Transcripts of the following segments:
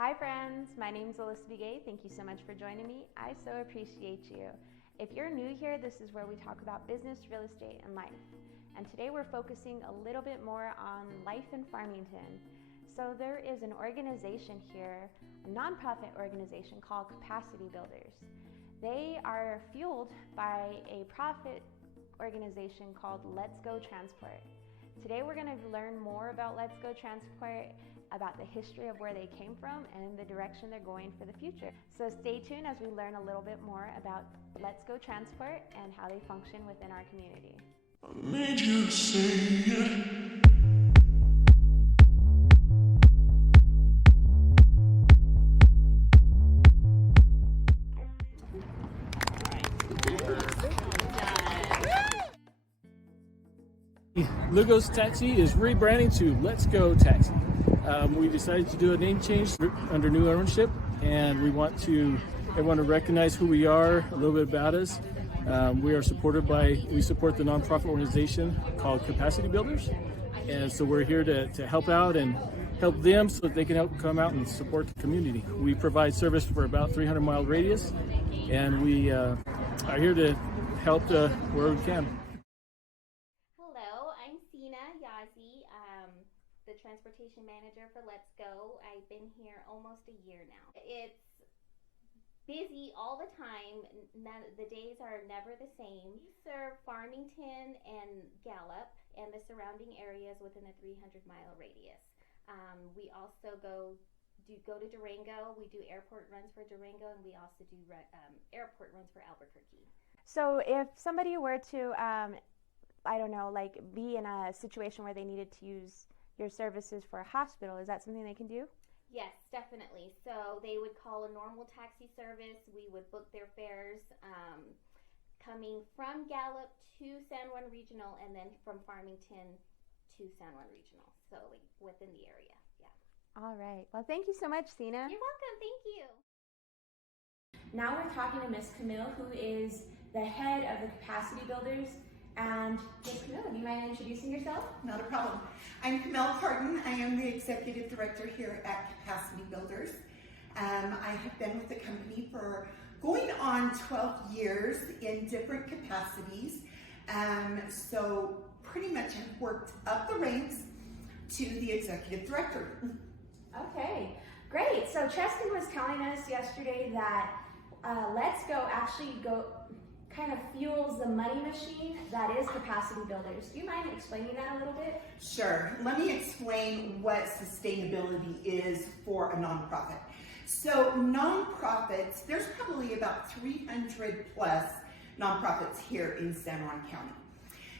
Hi friends, my name is Alyssa Begay. Thank you so much for joining me. I so appreciate you. If you're new here, this is where we talk about business, real estate, and life. And today we're focusing a little bit more on life in Farmington. So there is an organization here, a nonprofit organization called Capacity Builders. They are fueled by a profit organization called Let's Go Transport. Today we're going to learn more about Let's Go Transport, about the history of where they came from and the direction they're going for the future. So stay tuned as we learn a little bit more about Let's Go Transport and how they function within our community. I made you say it. Lugo's Taxi is rebranding to Let's Go Taxi. We decided to do a name change under new ownership, and we want everyone to recognize who we are, a little bit about us. We support the nonprofit organization called Capacity Builders, and so we're here to help out and help them so that they can help come out and support the community. We provide service for about 300-mile radius, and we are here to help where we can. The transportation manager for Let's Go. I've been here almost a year now. It's busy all the time. The days are never the same. We serve Farmington and Gallup and the surrounding areas within a 300-mile radius. We also go to Durango. We do airport runs for Durango, and we also do airport runs for Albuquerque. So if somebody were to, be in a situation where they needed to use your services for a hospital, is that something they can do? Yes, definitely. So they would call a normal taxi service. We would book their fares coming from Gallup to San Juan Regional, and then from Farmington to San Juan Regional. So within the area, yeah. All right. Well, thank you so much, Sina. You're welcome. Thank you. Now we're talking to Miss Camille, who is the head of the Capacity Builders. And Ms. Camille, do you mind introducing yourself? Not a problem. I'm Camille Kirtland. I am the executive director here at Capacity Builders. I have been with the company for going on 12 years in different capacities. So pretty much have worked up the ranks to the executive director. Okay, great. So Cheston was telling us yesterday that Let's Go kind of fuels the money machine that is Capacity Builders. Do you mind explaining that a little bit? Sure. Let me explain what sustainability is for a nonprofit. So nonprofits, there's probably about 300 plus nonprofits here in San Juan County.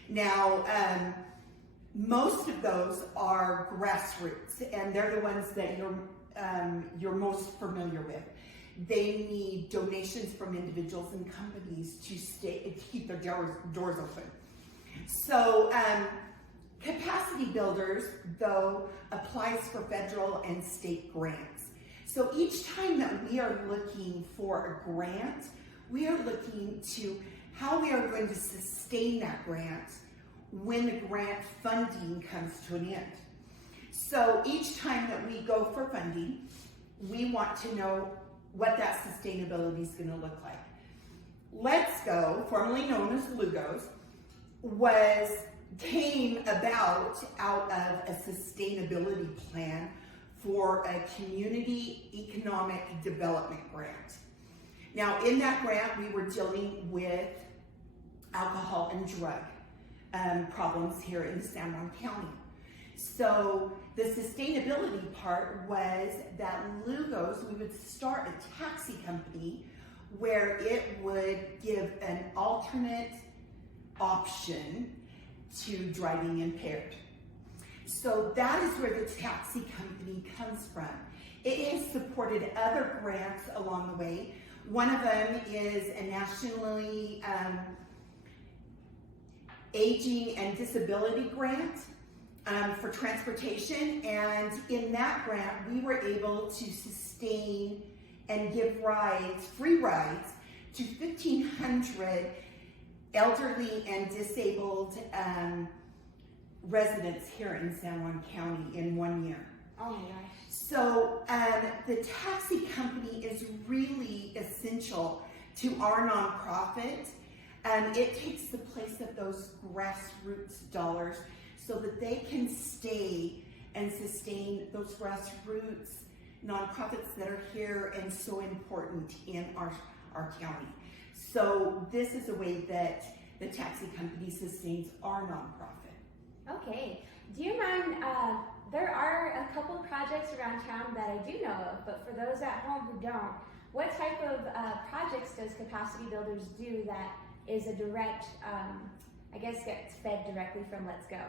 Now, most of those are grassroots, and they're the ones that you're most familiar with. They need donations from individuals and companies to keep their doors open. So Capacity Builders, though, applies for federal and state grants. So each time that we are looking for a grant, we are looking to how we are going to sustain that grant when the grant funding comes to an end. So each time that we go for funding, we want to know what that sustainability is going to look like. Let's Go, formerly known as Lugo's, came about out of a sustainability plan for a community economic development grant. Now, in that grant, we were dealing with alcohol and drug problems here in San Juan County. So the sustainability part was that Lugo's, we would start a taxi company where it would give an alternate option to driving impaired. So that is where the taxi company comes from. It has supported other grants along the way. One of them is a nationally aging and disability grant for transportation, and in that grant we were able to sustain and give free rides to 1,500 elderly and disabled residents here in San Juan County in 1 year. Oh my gosh. So the taxi company is really essential to our nonprofit. It takes the place of those grassroots dollars so that they can stay and sustain those grassroots nonprofits that are here and so important in our county. So this is a way that the taxi company sustains our nonprofit. Okay. Do you mind, there are a couple projects around town that I do know of, but for those at home who don't, what type of projects does Capacity Builders do that is a direct, I guess gets fed directly from Let's Go?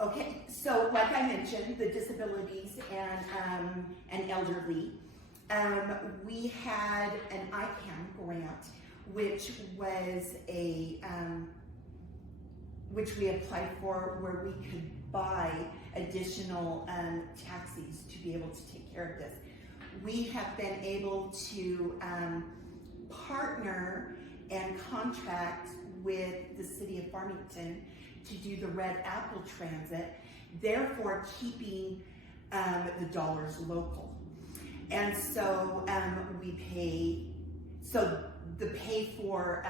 Okay, so like I mentioned, the disabilities and elderly, we had an ICAM grant, which was which we applied for, where we could buy additional taxis to be able to take care of this. We have been able to partner and contract with the city of Farmington to do the Red Apple Transit, therefore keeping the dollars local. And so we pay, so the pay for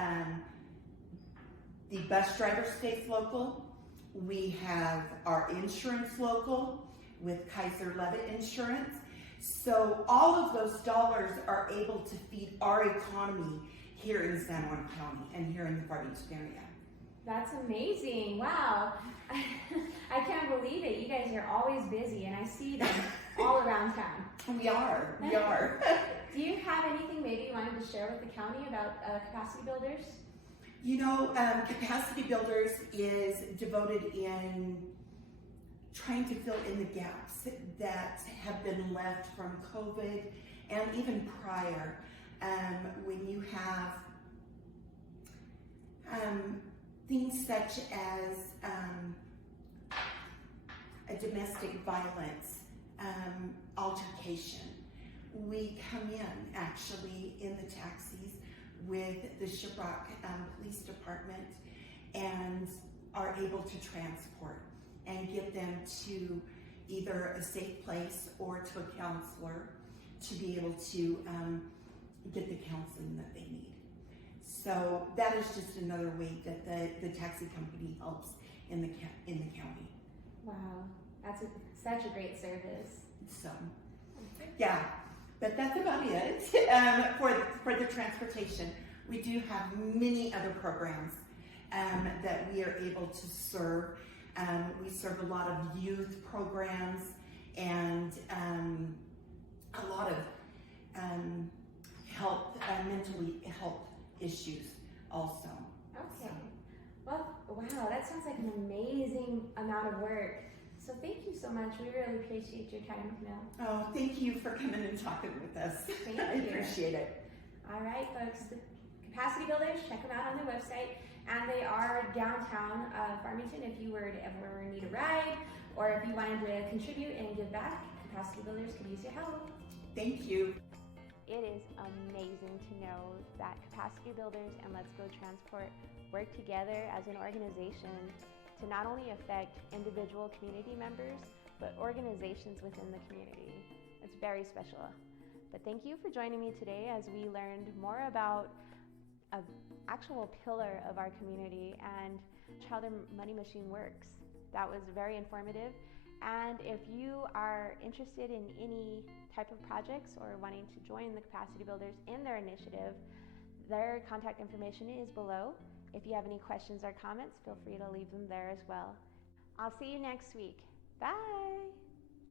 the bus driver stays local. We have our insurance local with Kaiser Levitt Insurance. So all of those dollars are able to feed our economy here in San Juan County and here in the Farmington area. That's amazing. Wow. I can't believe it. You guys are always busy, and I see them all around town. We are. Do you have anything maybe you wanted to share with the county about Capacity Builders? You know, Capacity Builders is devoted in trying to fill in the gaps that have been left from COVID and even prior. When you have things such as a domestic violence altercation, we come in actually in the taxis with the Shiprock Police Department and are able to transport and get them to either a safe place or to a counselor to be able to get the counseling that they need. So that is just another way that the taxi company helps in the county. Wow, that's such a great service. So, yeah, but that's about it for the transportation. We do have many other programs that we are able to serve. We serve a lot of youth programs and a lot of mentally health issues also. Okay. Well, wow, that sounds like an amazing amount of work. So thank you so much. We really appreciate your time, Camille. Oh, thank you for coming and talking with us. Thank I you. appreciate it. All right, folks. The Capacity Builders, check them out on their website. And they are downtown Farmington if you were to ever need a ride or if you wanted to contribute and give back. Capacity Builders could use your help. Thank you. It is amazing to know that Capacity Builders and Let's Go Transport work together as an organization to not only affect individual community members, but organizations within the community. It's very special. But thank you for joining me today as we learned more about an actual pillar of our community and how their money machine works. That was very informative. And if you are interested in any type of projects or wanting to join the Capacity Builders in their initiative, their contact information is below. If you have any questions or comments, feel free to leave them there as well. I'll see you next week. Bye.